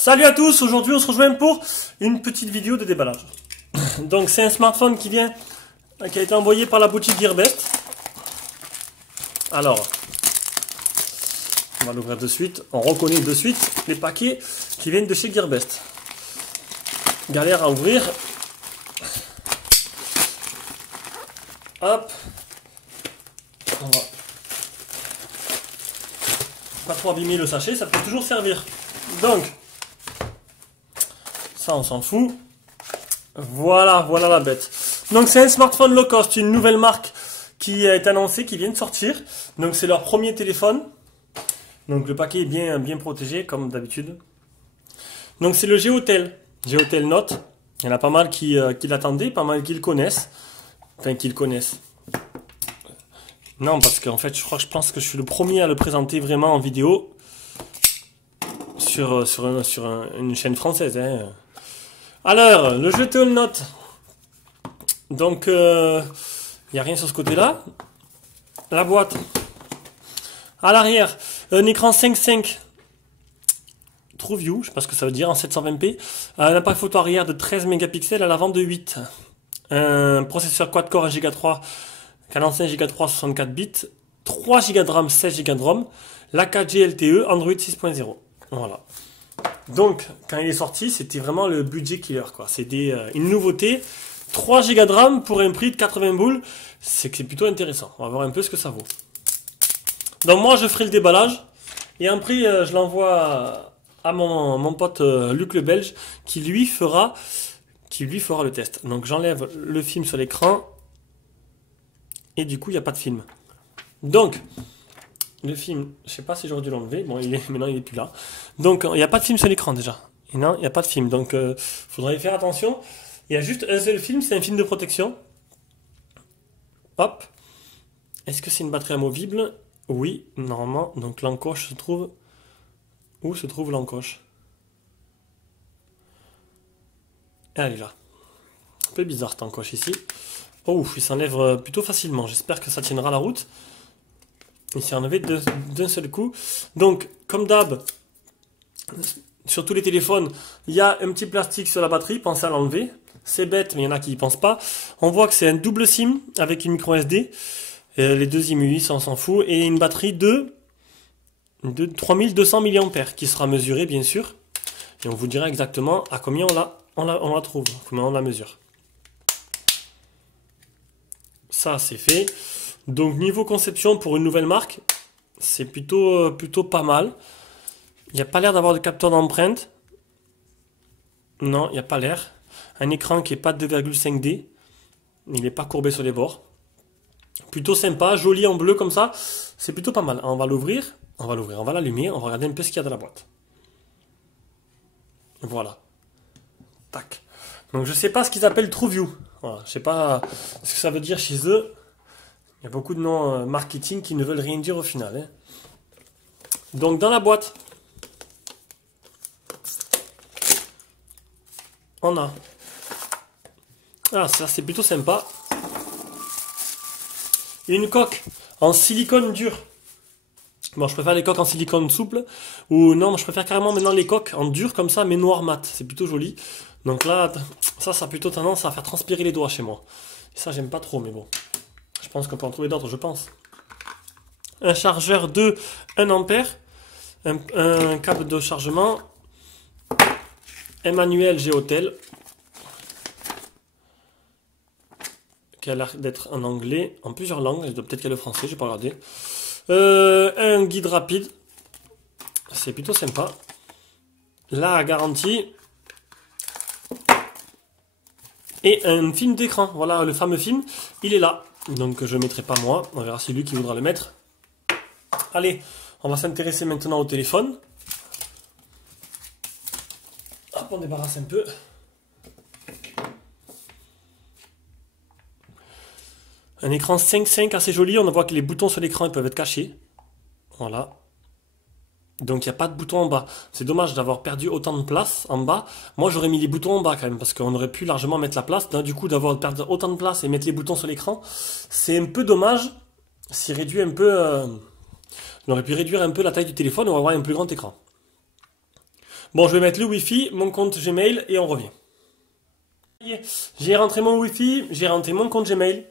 Salut à tous, aujourd'hui on se rejoint pour une petite vidéo de déballage. Donc c'est un smartphone qui a été envoyé par la boutique Gearbest. Alors, on va l'ouvrir de suite, on reconnaît de suite les paquets qui viennent de chez Gearbest. Galère à ouvrir. Hop. On va pas trop abîmer le sachet, ça peut toujours servir. Donc, ça on s'en fout. Voilà la bête. Donc c'est un smartphone low cost, une nouvelle marque qui a été annoncée, qui vient de sortir. Donc c'est leur premier téléphone. Donc le paquet est bien protégé comme d'habitude. Donc c'est le Geotel Note. Il y en a pas mal qui l'attendaient, pas mal qui le connaissent. Enfin qui le connaissent. Non, parce qu'en fait je pense que je suis le premier à le présenter vraiment en vidéo. Sur une chaîne française. Hein. Alors, le Geotel Note. Donc, il n'y a rien sur ce côté-là. La boîte. À l'arrière, un écran 5.5 TrueView, je ne sais pas ce que ça veut dire, en 720p. Un appareil photo arrière de 13 mégapixels à l'avant de 8. Un processeur quad-core 1 Go 3, 45 Go 3, 64 bits. 3 Go de RAM, 16 Go de ROM. La 4G LTE, Android 6.0. Voilà. Donc, quand il est sorti, c'était vraiment le budget killer, quoi. C'était une nouveauté. 3 Go de RAM pour un prix de 80 boules. C'est plutôt intéressant. On va voir un peu ce que ça vaut. Donc, moi, je ferai le déballage. Et après, je l'envoie à mon pote Luc le Belge, qui lui fera le test. Donc, j'enlève le film sur l'écran. Et du coup, il n'y a pas de film. Donc, le film, je sais pas si j'aurais dû l'enlever. Bon, maintenant il est plus là. Donc, il n'y a pas de film sur l'écran déjà. Et non, il n'y a pas de film. Donc, faudrait y faire attention. Il y a juste un seul film, c'est un film de protection. Hop. Est-ce que c'est une batterie amovible? Oui, normalement. Donc, l'encoche se trouve... Où se trouve l'encoche? Elle est là. Un peu bizarre cette encoche ici. Oh, il s'enlève plutôt facilement. J'espère que ça tiendra la route. Il s'est enlevé d'un seul coup. Donc, comme d'hab, sur tous les téléphones, il y a un petit plastique sur la batterie. Pensez à l'enlever. C'est bête, mais il y en a qui n'y pensent pas. On voit que c'est un double SIM avec une micro SD. Les deux IMU8, on s'en fout. Et une batterie de 3200 mAh qui sera mesurée, bien sûr. Et on vous dira exactement à combien on la trouve, combien on la mesure. Ça, c'est fait. Donc niveau conception pour une nouvelle marque, c'est plutôt pas mal. Il n'y a pas l'air d'avoir de capteur d'empreinte. Non, il n'y a pas l'air. Un écran qui n'est pas de 2,5D. Il n'est pas courbé sur les bords. Plutôt sympa, joli en bleu comme ça. C'est plutôt pas mal. On va l'ouvrir, on va l'allumer, on va regarder un peu ce qu'il y a dans la boîte. Voilà. Tac. Donc je sais pas ce qu'ils appellent TrueView. Voilà. Je sais pas ce que ça veut dire chez eux. Il y a beaucoup de noms marketing qui ne veulent rien dire au final. Hein. Donc dans la boîte, on a... Ah, ça c'est plutôt sympa. Une coque en silicone dur. Bon, je préfère les coques en silicone souple. Ou non, je préfère carrément maintenant les coques en dur comme ça, mais noir mat. C'est plutôt joli. Donc là, ça a plutôt tendance à faire transpirer les doigts chez moi. Et ça, j'aime pas trop, mais bon. Je pense qu'on peut en trouver d'autres, je pense. Un chargeur de 1 ampère. Un câble de chargement. Un manuel Geotel. Qui a l'air d'être en anglais, en plusieurs langues. Peut-être qu'il y a le français, je vais pas regarder. Un guide rapide. C'est plutôt sympa. La garantie. Et un film d'écran. Voilà, le fameux film, il est là. Donc je ne mettrai pas moi. On verra si lui qui voudra le mettre. Allez, on va s'intéresser maintenant au téléphone. Hop, on débarrasse un peu. Un écran 5.5 assez joli. On voit que les boutons sur l'écran ils peuvent être cachés. Voilà. Donc il n'y a pas de bouton en bas. C'est dommage d'avoir perdu autant de place en bas. Moi j'aurais mis les boutons en bas quand même, parce qu'on aurait pu largement mettre la place. Du coup d'avoir perdu autant de place et mettre les boutons sur l'écran, c'est un peu dommage. C'est réduit un peu... on aurait pu réduire un peu la taille du téléphone et on va avoir un plus grand écran. Bon, je vais mettre le Wi-Fi, mon compte Gmail et on revient. J'ai rentré mon Wi-Fi, j'ai rentré mon compte Gmail.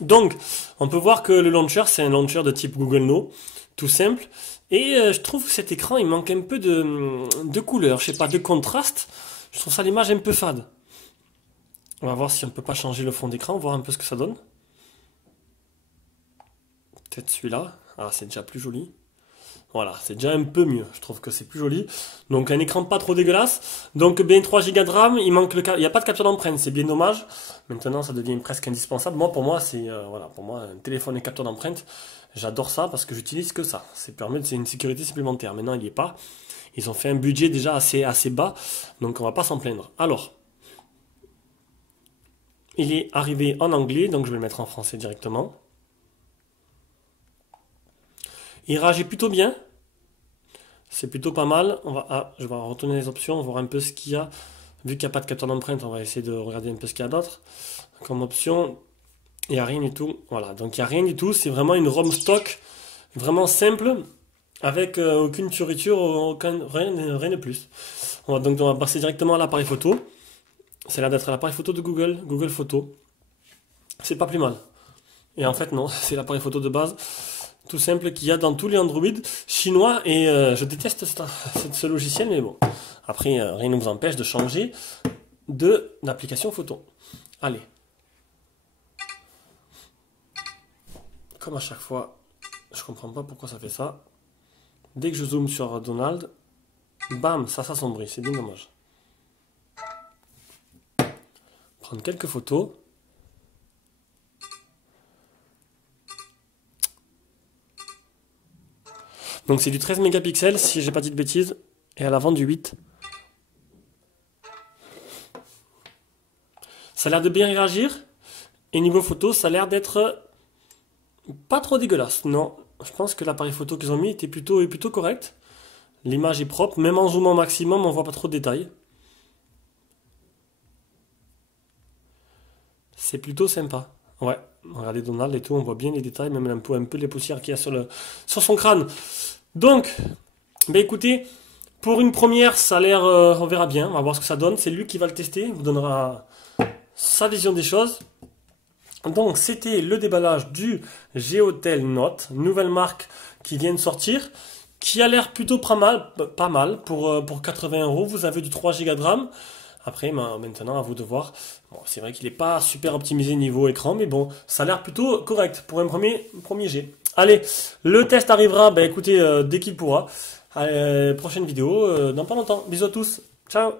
Donc, on peut voir que le launcher, c'est un launcher de type Google No, tout simple. Et je trouve que cet écran, il manque un peu de couleur, je sais pas, de contraste. Je trouve ça l'image un peu fade. On va voir si on peut pas changer le fond d'écran, voir un peu ce que ça donne. Peut-être celui-là. Ah, c'est déjà plus joli. Voilà, c'est déjà un peu mieux. Je trouve que c'est plus joli. Donc un écran pas trop dégueulasse. Donc bien 3 Go de RAM, il n'y a pas de capture d'empreinte, c'est bien dommage. Maintenant, ça devient presque indispensable. Moi, pour moi, c'est voilà, pour moi un téléphone et capture d'empreinte, j'adore ça parce que j'utilise que ça. C'est une sécurité supplémentaire. Maintenant, il n'y est pas. Ils ont fait un budget déjà assez bas, donc on va pas s'en plaindre. Alors, il est arrivé en anglais, donc je vais le mettre en français directement. Il réagit plutôt bien. C'est plutôt pas mal. Je vais retourner les options, voir un peu ce qu'il y a. Vu qu'il n'y a pas de capture d'empreinte, on va essayer de regarder un peu ce qu'il y a d'autre. Comme option, il n'y a rien du tout. Voilà, donc il n'y a rien du tout. C'est vraiment une ROM stock, vraiment simple, avec aucune fioriture, rien de plus. Donc on va passer directement à l'appareil photo. C'est l'air d'être l'appareil photo de Google Photo. C'est pas plus mal. Et en fait non, c'est l'appareil photo de base. Tout simple qu'il y a dans tous les Android chinois et je déteste ce logiciel, mais bon, après rien ne nous empêche de changer d'application photo. Allez, comme à chaque fois, je comprends pas pourquoi ça fait ça. Dès que je zoome sur Donald, bam, ça s'assombrit, c'est bien dommage. Prendre quelques photos. Donc c'est du 13 mégapixels si j'ai pas dit de bêtises, et à l'avant du 8. Ça a l'air de bien réagir, et niveau photo, ça a l'air d'être pas trop dégueulasse. Non, je pense que l'appareil photo qu'ils ont mis était plutôt correct. L'image est propre, même en zoomant maximum, on voit pas trop de détails. C'est plutôt sympa. Ouais, regardez Donald et tout, on voit bien les détails, même un peu les poussières qu'il y a sur son crâne. Donc, ben écoutez, pour une première, ça a l'air, on verra bien, on va voir ce que ça donne. C'est lui qui va le tester, il vous donnera sa vision des choses. Donc, c'était le déballage du Geotel Note, nouvelle marque qui vient de sortir, qui a l'air plutôt pas mal pour 80 €. Vous avez du 3 Go de RAM. Après, maintenant, à vous de voir. Bon, c'est vrai qu'il n'est pas super optimisé niveau écran, mais bon, ça a l'air plutôt correct pour un premier jet. Allez, le test arrivera, ben écoutez, dès qu'il pourra. Allez, prochaine vidéo, dans pas longtemps. Bisous à tous. Ciao.